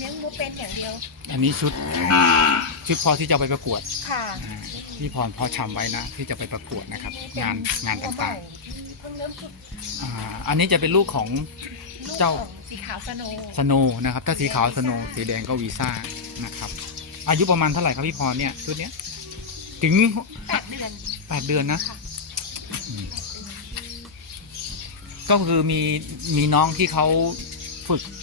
เลี้ยงวัวเป็นอย่างเดียว อันนี้ชุดชุดพอที่จะเอาไปประกวดค่ะอ่าพี่พรพอชำไว้นะที่จะไปประกวดนะครับ งานงานต่างๆเพิ่งเริ่มฝึกๆอ่าอันนี้จะเป็นลูกของลูกเจ้าของสีขาวสโนว์สโนว์นะครับ ถ้าสีขาวสโนว์สีแดงก็วีซ่านะครับ อายุประมาณเท่าไหร่ครับพี่พรเนี่ยชุดเนี้ยถึงแปดเดือนแปดเดือนนะค่ะอืมก็คือมีมีน้องที่เขาฝึกค่ะ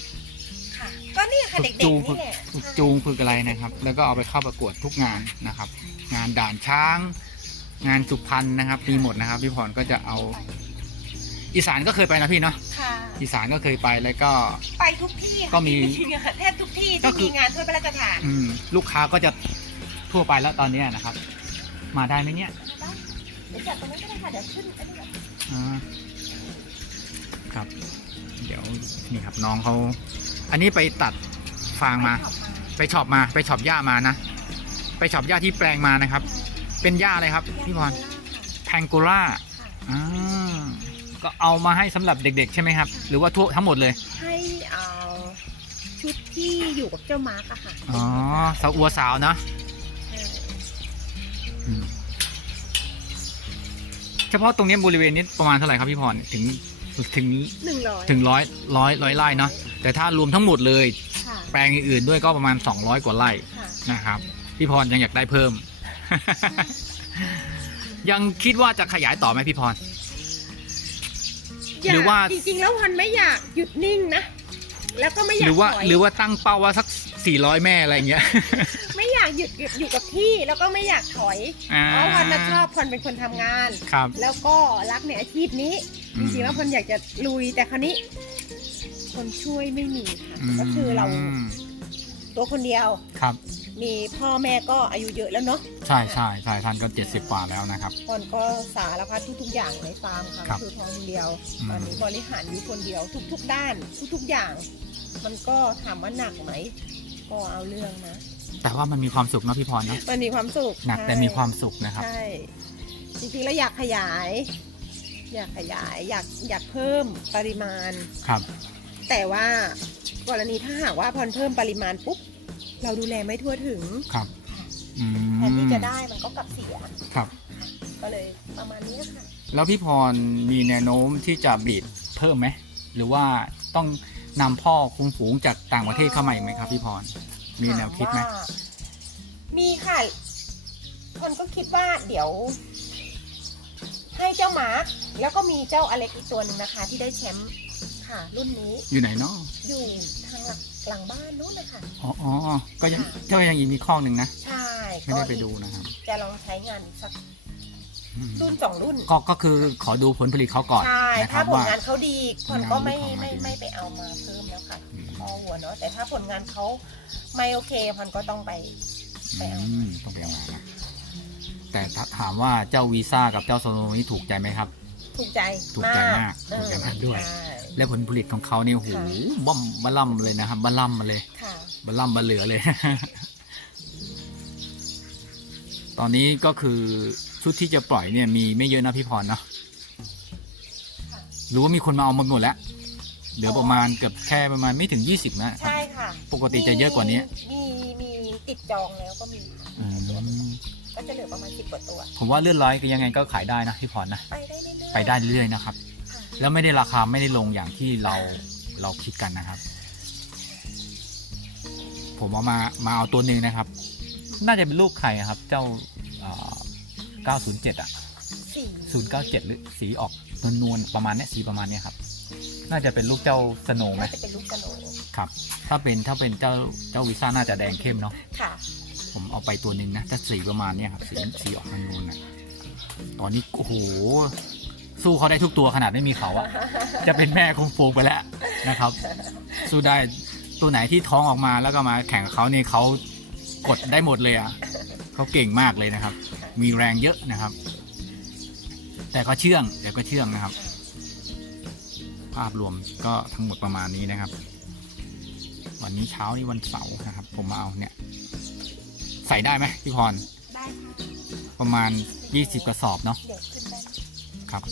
ก็นี่ค่ะฝึเด็กกจูงๆฝึนี่กแหละฝึกจูงฝึกอะไรนะครับ แล้วก็เอาไปเข้าประกวดทุกงานนะครับ งานด่านช้าง งานสุพรรณนะครับมีหมดนะครับ พี่พรก็จะเอา อีสานก็เคยไปนะพี่เนาะค่ะ อีสานก็เคยไปแล้วก็ ไปทุกที่ค่ะก็มีจริงๆอะแทบทุกที่ก็ที่คือ มีงานถ้วยพระราชทานอืมลูกค้าก็จะทั่วไปแล้วตอนเนี้ยนะครับ มาได้ไหมเนี่ยเดี๋ยวจัดตรงนั้นก็ได้ค่ะเดี๋ยวขึ้นอันนี้ก่อนอ่าครับ เดี๋ยวนี่ครับน้องเขาอันนี้ไปตัด ฟางมา ไปช็อปมา ไปช็อปหญ้ามานะ ไปช็อปหญ้าที่แปลงมานะครับ เป็นหญ้าอะไรครับพี่พรแพงโกล่าอ่าก็เอามาให้สำหรับเด็ก ๆ ใช่ไหมครับ หรือว่าทั่วทั้งหมดเลย ให้เอาชุดที่อยู่กับเจ้ามาร์กอะค่ะ อ๋อสาวอัวสาวเนาะใช่อืมเฉพาะตรงเนี้ยบริเวณนี้ประมาณเท่าไหร่ครับพี่พรถึงถึงหนึ่งร้อยถึงร้อยร้อยร้อยไร่เนาะแต่ถ้ารวมทั้งหมดเลยค่ะ แปลงอื่นๆด้วยก็ประมาณ 200 กว่าไร่ค่ะนะครับ พี่พรยังอยากได้เพิ่ม ยังคิดว่าจะขยายต่อไหมพี่พรหรือว่า จริงๆ แล้วพันไม่อยากหยุดนิ่งนะ แล้วก็ไม่อยาหกรือว่าถอยหรือว่าตั้งเป้าว่าสัก 400 แม่อะไรอย่างเงี้ย ไม่อยากหยุดหยุดอยู่กับที่แล้วก็ไม่อยากถอยอ่าเพราะพันน่ะชอบพันเป็นคนทำงาน ครับ แล้วก็รักในอาชีพนี้อืจมริงๆแล้วพันอยากจะลุยแต่คราวนี้ คนช่วยไม่มีค่ะก็คือเรามตัวคนเดียว ครับ มีพ่อแม่ก็อายุเยอะแล้วเนาะ ใช่ใช่ใช่ท่านก็70กว่าแล้วนะครับ ก่อนก็สารพัดทุกๆอย่างในฟาร์มค่ะครับคือทองคนเดียวอืม ตอนนี้บริหารอยู่คนเดียวทุกๆด้าน ทุกๆอย่าง มันก็ถามว่าหนักไหมก็เอาเรื่องนะ แต่ว่ามันมีความสุขเนาะพี่พรเนาะมันมีความสุขหนักแต่ใช่มีความสุขนะครับ ใช่จริงๆแล้วอยากขยาย อยากขยายอยากอยากเพิ่มปริมาณ ครับ แต่ว่ากรณีถ้าหากว่าพรเพิ่มปริมาณปุ๊บเราดูแลไม่ทั่วถึงครับอืมแทนที่จะได้มันก็กลับเสีย ครับ ก็เลยประมาณนี้ค่ะ แล้วพี่พรมีแนวโน้มที่จะบีดเพิ่มไหมหรือว่าต้องนำพ่อคุมฝูงจากต่างประเทศเข้ามาอีกไหมครับพี่พรมีแนวคิดไหมถาว่ามีค่ะคนก็คิดว่าเดี๋ยว ให้เจ้ามาร์คแล้วก็มีเจ้าอเล็กอีกตัวหนึงนะคะ ที่ได้แชมป์ ค่ะ รุ่นนี้อยู่ไหนเนาะอยู่ทางหลังหลังบ้านนู้นนะคะอ๋ออ๋อก็ยังเจ้ายังมีข้อหนึ่งนะ ใช่ไม่ได้ไปดูนะครับ จะลองใช้งานสักอืมรุ่นสองรุ่นก็ก็คือขอดูผลผลิตเขาก่อนใช่นะคถ้ารับผลว่างานเขาดีคนก็ไม่งานเขาไม่ดีไม่ไปเอามาเพิ่มแล้วค่ะอืมพอหัวเนาะแต่ถ้าผลงานเขาไม่โอเคพันก็ต้องไปไปเอาอืมต้องไปเอามานะแต่ถ้าถามว่าเจ้าวีซ่ากับเจ้าโซโนนี่ถูกใจไหมครับ ถูกใจถูกใจมากเออถูกใจมากด้วย ใช่ และผลผลิตของเขาเนี่ยโอ้โหค่ะบ้อมบัลลัมเลยนะครับบัลลัมมาเลยค่ะบัลลัมบัลเหลือเลย ตอนนี้ก็คือชุดที่จะปล่อยเนี่ยมีไม่เยอะนะพี่พรเนาะค่ะหรือว่ามีคนมาเอาหมดหมดแล้วเหลือประมาณเกือบแค่ประมาณไม่ถึง 20 นะครับ ใช่ค่ะปกติจะเยอะกว่านี้ มีมีติดจองแล้วก็มีค่ะอืม ก็จะเหลือประมาณสิบกว่าตัว ผมว่าเลื่อนร้อยก็ยังไงก็ขายได้นะพี่พรนะไปได้เรื่อยๆไปได้เรื่อยๆนะครับ ค่ะแล้วไม่ได้ราคาไม่ได้ลงอย่างที่เราเราคิดกันนะครับ ผมเอามามาเอาตัวหนึ่งนะครับ น่าจะเป็นลูกไข่ครับ เจ้าเอ่อ907 อะ สี่097 หรือสีออกนวลๆประมาณเนี้ยสีประมาณเนี้ยครับ น่าจะเป็นลูกเจ้าสโนว์ไหมน่าจะเป็นลูกกระโหลกครับ ถ้าเป็นถ้าเป็นเจ้าเจ้าวิซ่าน่าจะแดงเข้มเนาะค่ะ ผมเอาไปตัวหนึ่งนะถ้าสีประมาณเนี้ยครับสีสีออกนวลๆนะตอนนี้โอ้โหสู้เขาได้ทุกตัวขนาดไม่มีเขาอะจะเป็นแม่คงฟูงไปแล้วนะครับ สู้ได้ตัวไหนที่ท้องออกมาแล้วก็มาแข่งกับเขาเนี่ยเขากดได้หมดเลยอะเขาเก่งมากเลยนะครับ มีแรงเยอะนะครับ แต่ก็เชื่องแต่ก็เชื่องนะครับ ภาพรวมก็ทั้งหมดประมาณนี้นะครับ วันนี้เช้านี่วันเสาร์นะครับ ผมมาเอาเนี่ย ใส่ได้ไหมพี่พร ได้ค่ะประมาณ 20 กระสอบเนาะเดี๋ยวขึ้นได้ครับ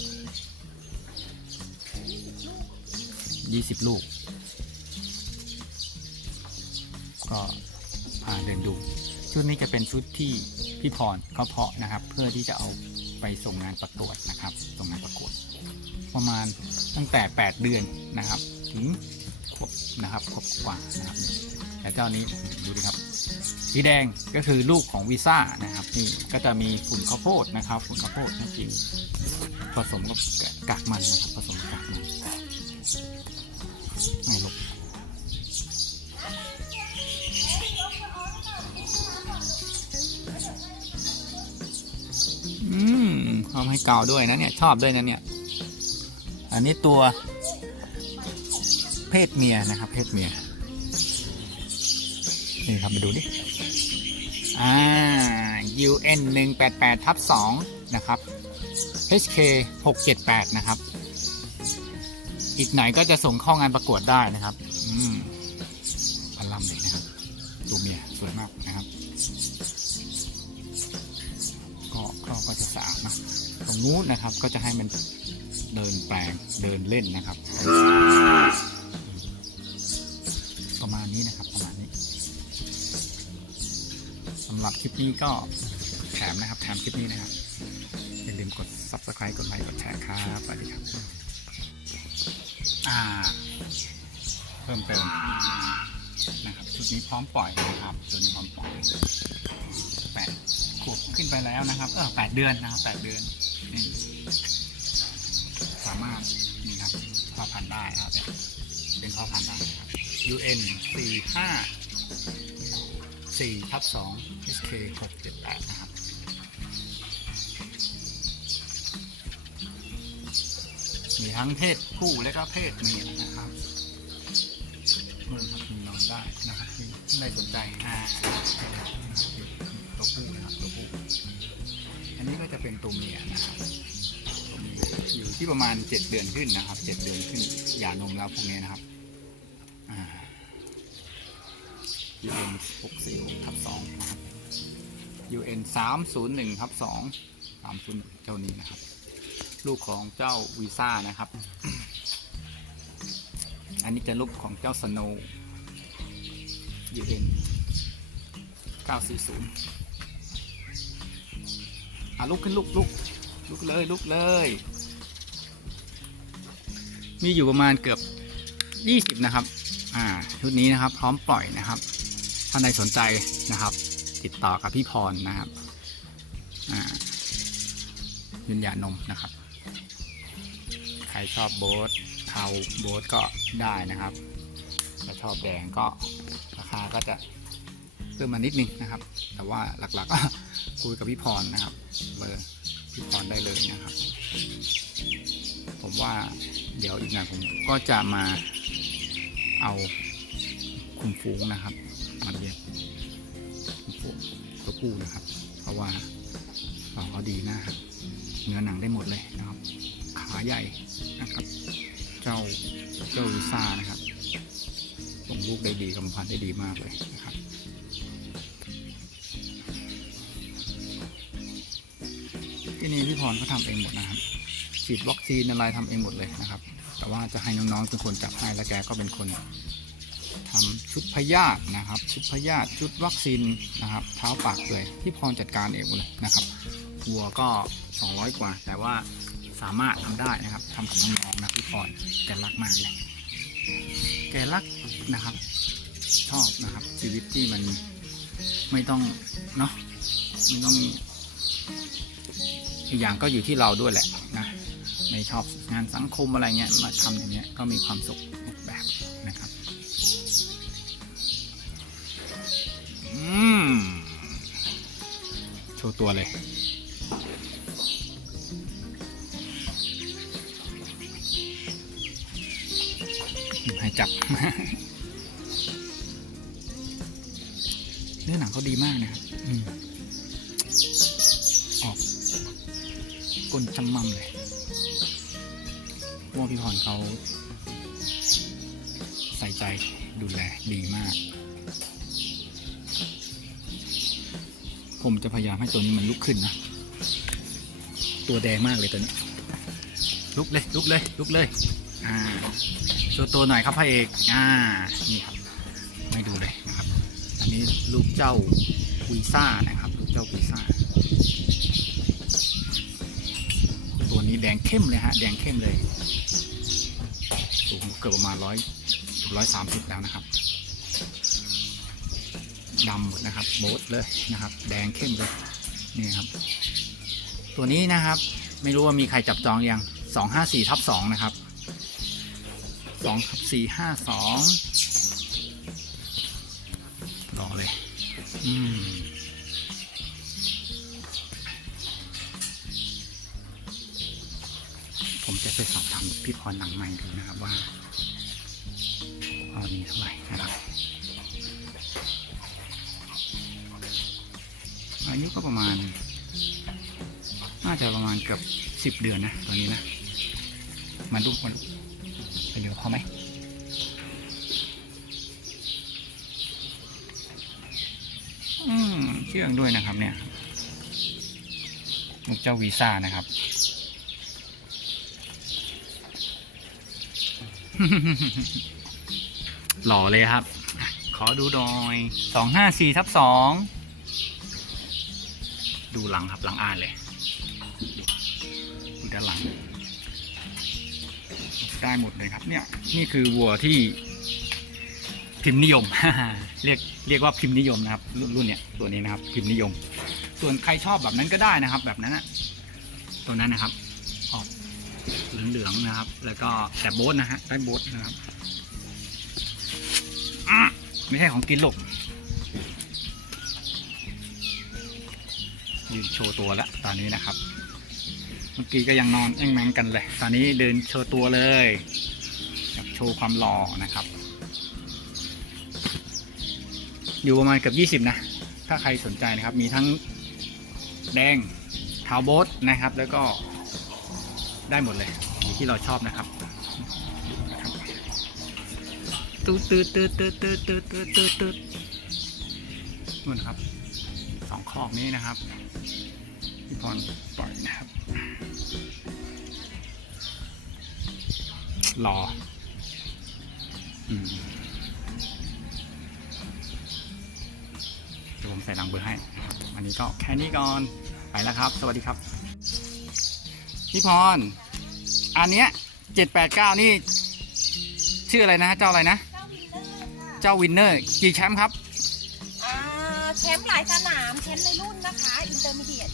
20 ลูก ก็พาเดินดู ชุดนี้จะเป็นชุดที่พี่พรเขาเพาะนะครับ เพื่อที่จะเอาไปส่งงานประกวดนะครับ ส่งงานประกวด ประมาณตั้งแต่ 8 เดือนนะครับ ถึงขวบนะครับขวบกว่านะครับแต่เจ้านี้ดูดิครับ สีแดงก็คือลูกของวีซ่านะครับนี่ก็จะมีฝุ่นข้าวโพดนะครับฝุ่นข้าวโพดให้กินผสมกับกากมันนะครับผสมกากมันไม่ลบอืมทำให้เกาด้วยนะเนี่ยชอบด้วยนะเนี่ย อันนี้ตัว เพศเมียนะครับ เพศเมียนี่ครับมาดูดิ อ่า UN 188ทับ2นะครับ HK 678นะครับ อีกไหนก็จะส่งเข้างานประกวดได้นะครับ อืมพันลำเลยนะครับตัวเมียสวยมากนะครับ ก็ก็ก็จะสะอาดนะตรงนู้นนะครับก็จะให้มันเดินแปลงเดินเล่นนะครับ หรับคลิปนี้ก็แถมนะครับแถมคลิปนี้นะครับอย่าลืมกด subscribe กดไลค์กดแชร์ครับสวัสดีครับอ่าเพิ่มเติมนะครับชุดนี้พร้อมปล่อยนะครับชุดนี้พร้อมปล่อยแปดขวบขึ้นไปแล้วนะครับเออแปดเดือนนะครับแปดเดือนนี่สามารถนี่ครับพ่อพันธุ์ได้ครับเป็นพ่อพันธุ์ได้ครับ UN สี่ห้า สี่ทับสอง SK หกเจ็ดแปดนะครับ มีทั้งเพศผู้และก็เพศเมียนะครับนู่นครับมีนอนได้นะครับที่ท่สนใจอ่าตัวผู้นะครับตัวผู้อันนี้ก็จะเป็นตัวเมียนะครับอยู่ที่ประมาณ 7 เดือนขึ้นนะครับ 7 เดือนขึ้นหย่านมแล้วพวกนี้นะครับอ่า UN 646ทับ2นะครับ UN 301ทับ2 301เจ้านี้นะครับ ลูกของเจ้าวีซ่านะครับ อันนี้จะลูกของเจ้าสโน UN 940อะลุกขึ้นลุกลุกลุกเลยลุกเลย มีอยู่ประมาณเกือบ 20 นะครับ อ่าชุดนี้นะครับ พร้อมปล่อยนะครับ ท่านใดสนใจนะครับ ติดต่อกับพี่พรนะครับยืนยานมนะครับ ใครชอบโบ๊ทเทาโบ๊ทก็ได้นะครับถ้าชอบแดงก็ราคาก็จะเพิ่มมานิดนึงนะครับ แต่ว่าหลักๆก็คุยกับพี่พรนะครับเบอร์พี่พรได้เลยนะครับ ผมว่าเดี๋ยวอีกหน่อยผมก็จะมาเอาคุมฟูงนะครับ ผู้นะครับ เพราะว่าอเขาดีนะครับเนื้อหนังได้หมดเลยนะครับ ขาใหญ่นะครับ เจ้าเจ้าวิซ่านะครับส่งลูกได้ดีกำพันได้ดีมากเลยนะครับที่นี่พี่พรเขาทำเองหมดนะครับฉีดวัคซีนอะไรทำเองหมดเลยนะครับ แต่ว่าจะให้น้องๆเป็นคนจับให้แล้วแกก็เป็นคน ทำชุดพยาธินะครับ ชุดพยาธิชุดวัคซีนนะครับ เท้าปากเลยพี่พรจัดการเองเลยนะครับวัวก็ 200 กว่า แต่ว่าสามารถทำได้นะครับทำกับน้องๆนะพี่พรแกรักมากเลยแกรักนะครับ ชอบนะครับ ชีวิตที่มันไม่ต้องเนาะไม่ต้องอีกอย่างก็อยู่ที่เราด้วยแหละนะไม่ชอบงานสังคมอะไรเงี้ยมาทำอย่างเงี้ยก็มีความสุข ว์ตัวเลย ให้จับ เนื้อหนังเขาดีมากนะครับอืมออกก้นจำมั่มเลยว่าพี่พรเขาใส่ใจดูแลดีมาก ผมจะพยายามให้ตัวนี้มันลุกขึ้นนะ ตัวแดงมากเลยตัวนี้ ลุกเลย ลุกเลย ลุกเลย อ่าโชว์ตัวหน่อยครับพระเอก อ่า นี่ครับ ไม่ดูเลยนะครับนี้ลูกเจ้ากุยซ่านะครับ ลูกเจ้ากุยซ่า ตัวนี้แดงเข้มเลยฮะ แดงเข้มเลย สูงเกือบประมาณร้อยร้อยสามสิบแล้วนะครับ ดำหมดนะครับโบดเลยนะครับ แดงเข้มเลยนี่ครับ ตัวนี้นะครับ ไม่รู้ว่ามีใครจับจองยังสองห้าสี่ทับสองนะครับสองทับสี่ห้าสองรอเลย อืมผมจะไปสอบถามพี่พรหลังใหม่ดูนะครับว่าเอานี้เท่าไหร่นะครับ อายุก็ประมาณ น่าจะประมาณเกือบสิบเดือนนะตอนนี้นะมันดูมันเป็นยังไงพอไหมอืมเชื่องด้วยนะครับเนี่ยลูกเจ้าวีซ่านะครับหล่อเลยครับ ขอดูหน่อย สองห้าสี่ทับสอง ดูหลังครับหลังอ่านเลยดูด้านหลังได้หมดเลยครับเนี่ยนี่คือวัวที่พิมพ์นิยม เรียกเรียกว่าพิมพ์นิยมนะครับ รุ่นเนี้ยตัวนี้นะครับ พิมพ์นิยม ส่วนใครชอบแบบนั้นก็ได้นะครับ แบบนั้นนะตัวนั้นนะครับ ออกเหลืองๆนะครับ แล้วก็แต่โบ๊ทนะฮะได้โบ๊ทนะครับไม่ใช่ของกินหรอก ยืนโชว์ตัวแล้วตอนนี้นะครับ เมื่อกี้ก็ยังนอนยังแมงกันเลย ตอนนี้เดินโชว์ตัวเลยโชว์ความหล่อนะครับ อยู่ประมาณเกือบยี่สิบ20 นะ ถ้าใครสนใจนะครับ มีทั้งแดงเทาโบ๊ทนะครับ แล้วก็ได้หมดเลยอยู่ที่เราชอบนะครับตืดตืดตืดตืดตืดตืดตืดตืดตืดนู่นครับสองคอกนี้นะครับ พี่พรปล่อยนะครับรออืมเดี๋ยวผมใส่หลังเบอร์ให้นะครับวันนี้ก็แค่นี้ก่อน ไปแล้วครับ สวัสดีครับ พี่พร อันเนี้ยเจ็ดแปดเก้านี่ ชื่ออะไรนะ เจ้าอะไรนะ เจ้าวินเนอร์ค่ะเจ้าวินเนอร์กี่แชมป์ครับ อ่า แชมป์หลายสนาม แชมป์ในรุ่นนะคะ อินเตอร์มีเดีย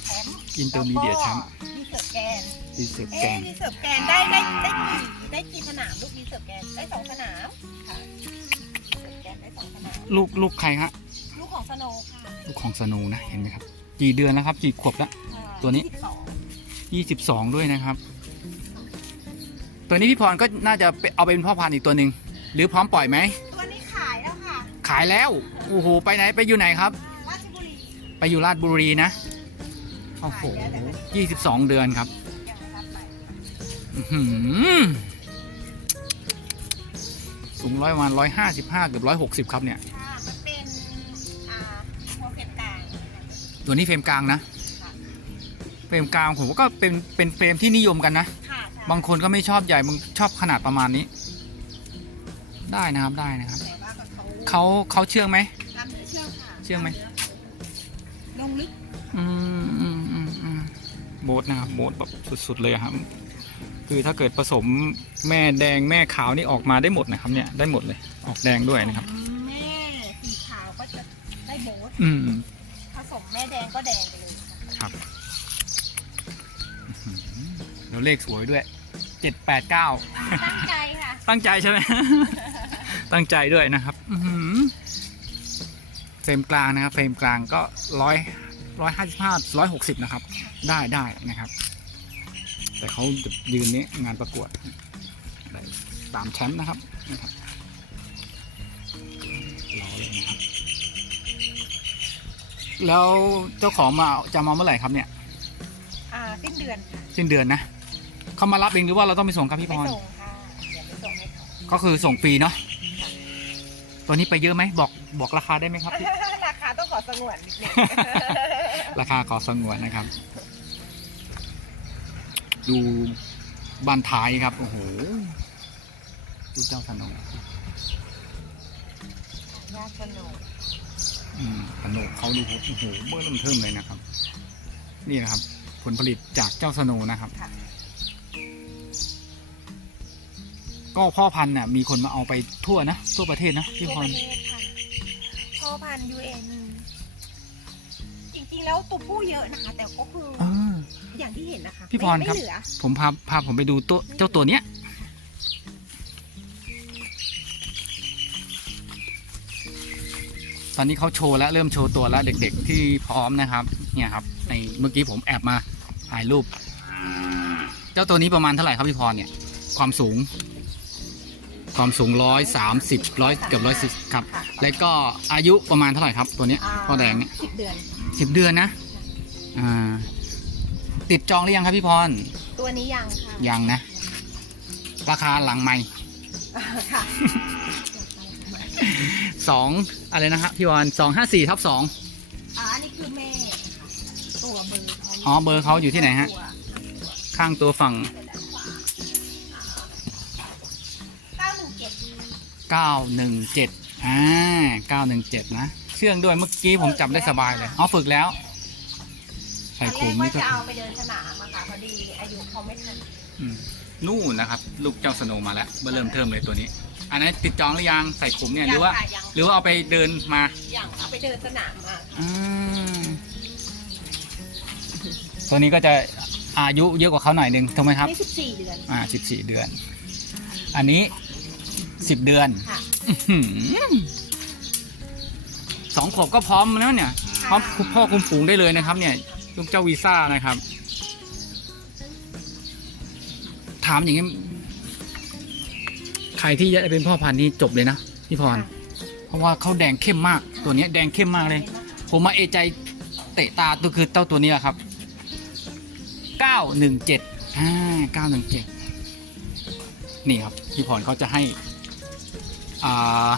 แชมป์ Intermediate แชมป์ดีเซิร์ฟแกนดีเซอร์แกเอ๊ะนดีเซิร์ฟแกนได้ได้ได้กี่ได้กี่สนามลูกดีเซิร์ฟแกนได้สองสนามค่ะดีเซิร์ฟแกนได้สองสนามลูกลูกใครฮะ ลูกของสโนว์ค่ะลูกของสนูนะเห็นไหมครับ กี่เดือนแล้วครับ กี่ขวบแล้ว อ่าตัวนี้ ยี่สิบสองยี่สิบสองด้วยนะครับ ตัวนี้พี่พรก็น่าจะไปเอาไปเป็นพ่อพันธุ์อีกตัวหนึ่งหรือพร้อมปล่อยไหม ตัวนี้ขายแล้วค่ะขายแล้ว โอ้โห ไปไหนไปอยู่ไหนครับ ราชบุรีไปอยู่ราชบุรีนะ โอ้โหยี่สิบสองเดือนครับยังรับไปอื้อหือสูงร้อยประมาณร้อยห้าสิบห้าเกือบร้อยหกสิบครับเนี่ยค่ะมันเป็นอ่าหัวเข็มกลางค่ะตัวนี้เฟรมกลางนะ เฟรมกลางผมว่าก็เป็นเป็นเฟรมที่นิยมกันนะค่ะใช่บางคนก็ไม่ชอบใหญ่บางชอบขนาดประมาณนี้ ได้นะครับได้นะครับแต่ว่ากับเขาเขาเขาเชื่องไหมทำเนื้อเชื่องค่ะเชื่องไหมลงลึกอืมอืมอืมอืมโบทนะครับโบทแบบสุดๆเลยอะครับ คือถ้าเกิดผสมแม่แดงแม่ขาวนี่ออกมาได้หมดนะครับ เนี่ยได้หมดเลยออกแดงด้วยนะครับ แม่สีขาวก็จะได้โบ๊ทอืมผสมแม่แดงก็แดงไปเลยค่ะครับอื้อหือแล้วเลขสวยด้วยเจ็ดแปดเก้าตั้งใจค่ะตั้งใจใช่ไหม ตั้งใจด้วยนะครับอื้อหือเฟรมกลางนะครับเฟรมกลางก็ร้อย ร้อยห้าสิบห้าร้อยหกสิบนะครับ ได้ได้นะครับ แต่เขาจะยืนนี้งานประกวดได้ตามแชมป์นะครับนะครับรอเลยนะครับ แล้วเจ้าของมาจะมาเมื่อไหร่ครับเนี่ย อ่าสิ้นเดือนค่ะสิ้นเดือนนะเขามารับเองหรือว่าเราต้องไปส่งครับพี่ไปพรส่งค่ะเดี๋ยวไปส่งให้เขาก็คือส่งฟรีเนาะตัวนี้ไปเยอะไหมบอกบอกราคาได้ไหมครับพี่ ราคาต้องขอสงวนนิดนึง ราคาขอสงวนนะครับ ดูบันท้ายครับ โอ้โห ดูเจ้าสนองยากสนุกอืมสนุกเขาดูโอ้โหเมื่อเริ่มเทิมเลยนะครับ นี่นะครับ ผลผลิตจากเจ้าสโนว์นะครับค่ะก็พ่อพันธุ์น่ะ มีคนมาเอาไปทั่วนะ ทั่วประเทศนะพี่ทั่วพปรระเทศค่ะพ่อพันธุ์ UN จ ริงๆแล้วตัวผู้เยอะนะคะ แต่ก็คือเอออย่างที่เห็นนะคะพี่พรไม่ครับ ไม่เหลือผมพาพาผมไปดูตัวเจ้าตัวเนี้ย ตอนนี้เขาโชว์แล้วเริ่มโชว์ตัวแล้วเด็กๆที่พร้อมนะครับ เนี่ยครับ ในเมื่อกี้ผมแอบมาถ่ายรูป เจ้าตัวนี้ประมาณเท่าไหร่ครับพี่พรเนี่ย ความสูง ความสูงร้อยสามสิบร้อยเกือบร้อยสิบครับค่ะแล้วก็อายุประมาณเท่าไหร่ครับตัวเนี้ยพ่อแดงเนี่ย สิบเดือน สิบเดือนนะอ่าติดจองหรือยังครับพี่พร ตัวนี้ยังค่ะยังนะ ราคาหลังไม่ค่ะสองอะไรนะครับพี่วอนสองห้าสี่ทับสองอ่าอันนี้คือแม่ค่ะตัวเบอร์เขาอ๋อเบอร์เขาอยู่ที่ไหนฮะตัวข้างตัวฝั่งเก้าหนึ่งเจ็ดเก้าหนึ่งเจ็ดอ่าเก้าหนึ่งเจ็ดนะเชื่องด้วยเมื่อกี้ผมจับได้สบายเลยอ๋อฝึกแล้ว ใส่ตอนแรขุมกว่านี่ก็จะเอาไปเดินสนามอะค่ะพอดีอายุเขาไม่ทันอืมนู่นนะครับ ลูกเจ้าสโนว์มาแล้วเบอร์เริ่มเทิมเลยตัวนี้ อันนั้นติดจองหรือยังใส่ขุมเนี่ยหรือว่ายังค่ะยังหรือว่าเอาไปเดินมายังเอาไปเดินสนามมาอืมตัวนี้ก็จะอายุเยอะกว่าเขาหน่อยหนึ่งถูกไหมครับ นี่สิบสี่เดือน อ่าสิบสี่เดือน อันนี้สิบเดือนค่ะ อื้อหือ สองขวบก็พร้อมแล้วเนี่ยพร้อมคุณพ่อคุมฝูงได้เลยนะครับ เนี่ยลูกเจ้าวีซ่านะครับ ถามอย่างนี้ใครที่จะได้เป็นพ่อพันธุ์นี่จบเลยนะพี่พร เพราะว่าเขาแดงเข้มมาก ตัวเนี้ยแดงเข้มมากเลย ผมมาเอะใจเตะตาตัวคือเต้าตัวนี้แหละครับเก้าหนึ่งเจ็ดอ่าเก้าหนึ่งเจ็ดนี่ครับพี่พรเขาจะให้อ่า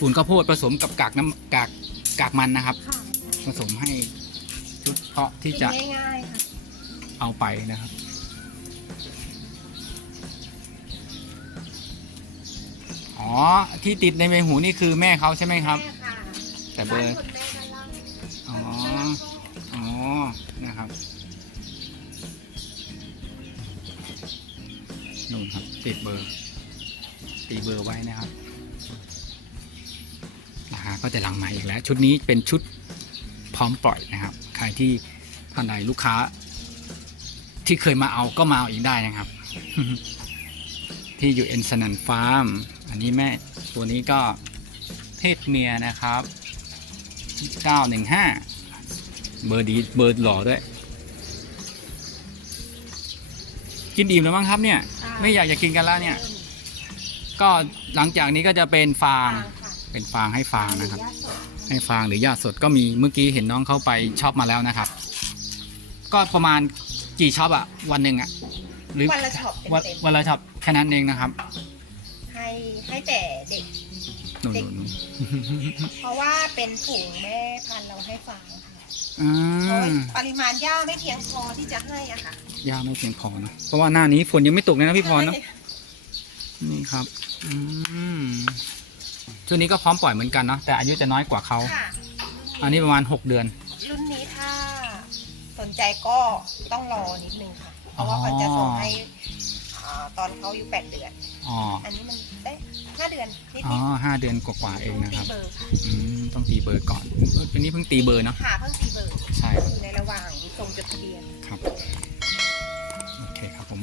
ฝุ่นข้าวโพดผสมกับกากน้ำกากกากมันนะครับ ค่ะผสมให้ชุดเพาะที่จะกินง่ายๆค่ะเอาไปนะครับ อ๋อที่ติดในใบหูนี่คือแม่เขาใช่ไหมครับ แม่ค่ะแต่เบอร์บ้านคุณแม่ด้านล่างอ๋อ อ๋อ นะครับ นู่นครับติดเบอร์ ตีเบอร์ไว้นะครับราคา ก็จะหลังใหม่อีกแล้ว ชุดนี้เป็นชุดพร้อมปล่อยนะครับ ใครที่ท่านใดลูกค้า ที่เคยมาเอาก็มาเอาอีกได้นะครับ ที่อยู่เอ็นสนันฟาร์ม อันนี้แม่ตัวนี้ก็เพศเมียนะครับ 915 เบอร์ดีเบอร์หล่อด้วย กินอิ่มแล้วมั้งครับเนี่ย ไม่อยากจะกินกันแล้วเนี่ย ก็หลังจากนี้ก็จะเป็นฟาร์งม เป็นฟางให้ฟางนะครับหญ้าสดให้ฟางหรือหญ้าสดก็มีเมื่อกี้เห็นน้องเข้าไปช็อปมาแล้วนะครับ ก็ประมาณกี่ช็อปอะวันหนึ่งอะหรือวันละช็อปวันเต็มวันละช็อปแค่นั้นเองนะครับๆให้ให้แต่เด็ก หนูหนูหนูเพราะว่าเป็นฝูงแม่พันธุ์เราให้ฟางค่ะอ่เพราะา ปริมาณหญ้าไม่เพียงพอที่จะให้อะค่ะหญ้าไม่เพียงพอนะเพราะว่าหน้านี้ฝนยังไม่ตกเลยนะพี่พรเนาะนี่ครับ อืม ชุดนี้ก็พร้อมปล่อยเหมือนกันเนาะแต่อายุจะน้อยกว่าเขาอันนี้ประมาณ 6 เดือน รุ่นนี้ถ้าสนใจก็ต้องรอนิดนึงค่ะ เพราะว่าเขาจะส่งให้อตอนเขาอายุแปดเดือน อ๋ออันนี้มันได้ห้าเดือนนิดอ๋อห้าเดือนกว่าๆเองนะคตีรับเบอร์ค่ะอืมต้องตีเบอร์ก่อนอันนี้เพิ่งตีเบอร์เนาะค่ะเพิ่งตีเบอร์ใช่ อยู่ในระหว่างส่งจดทะเบียน ครับ โอเคครับผม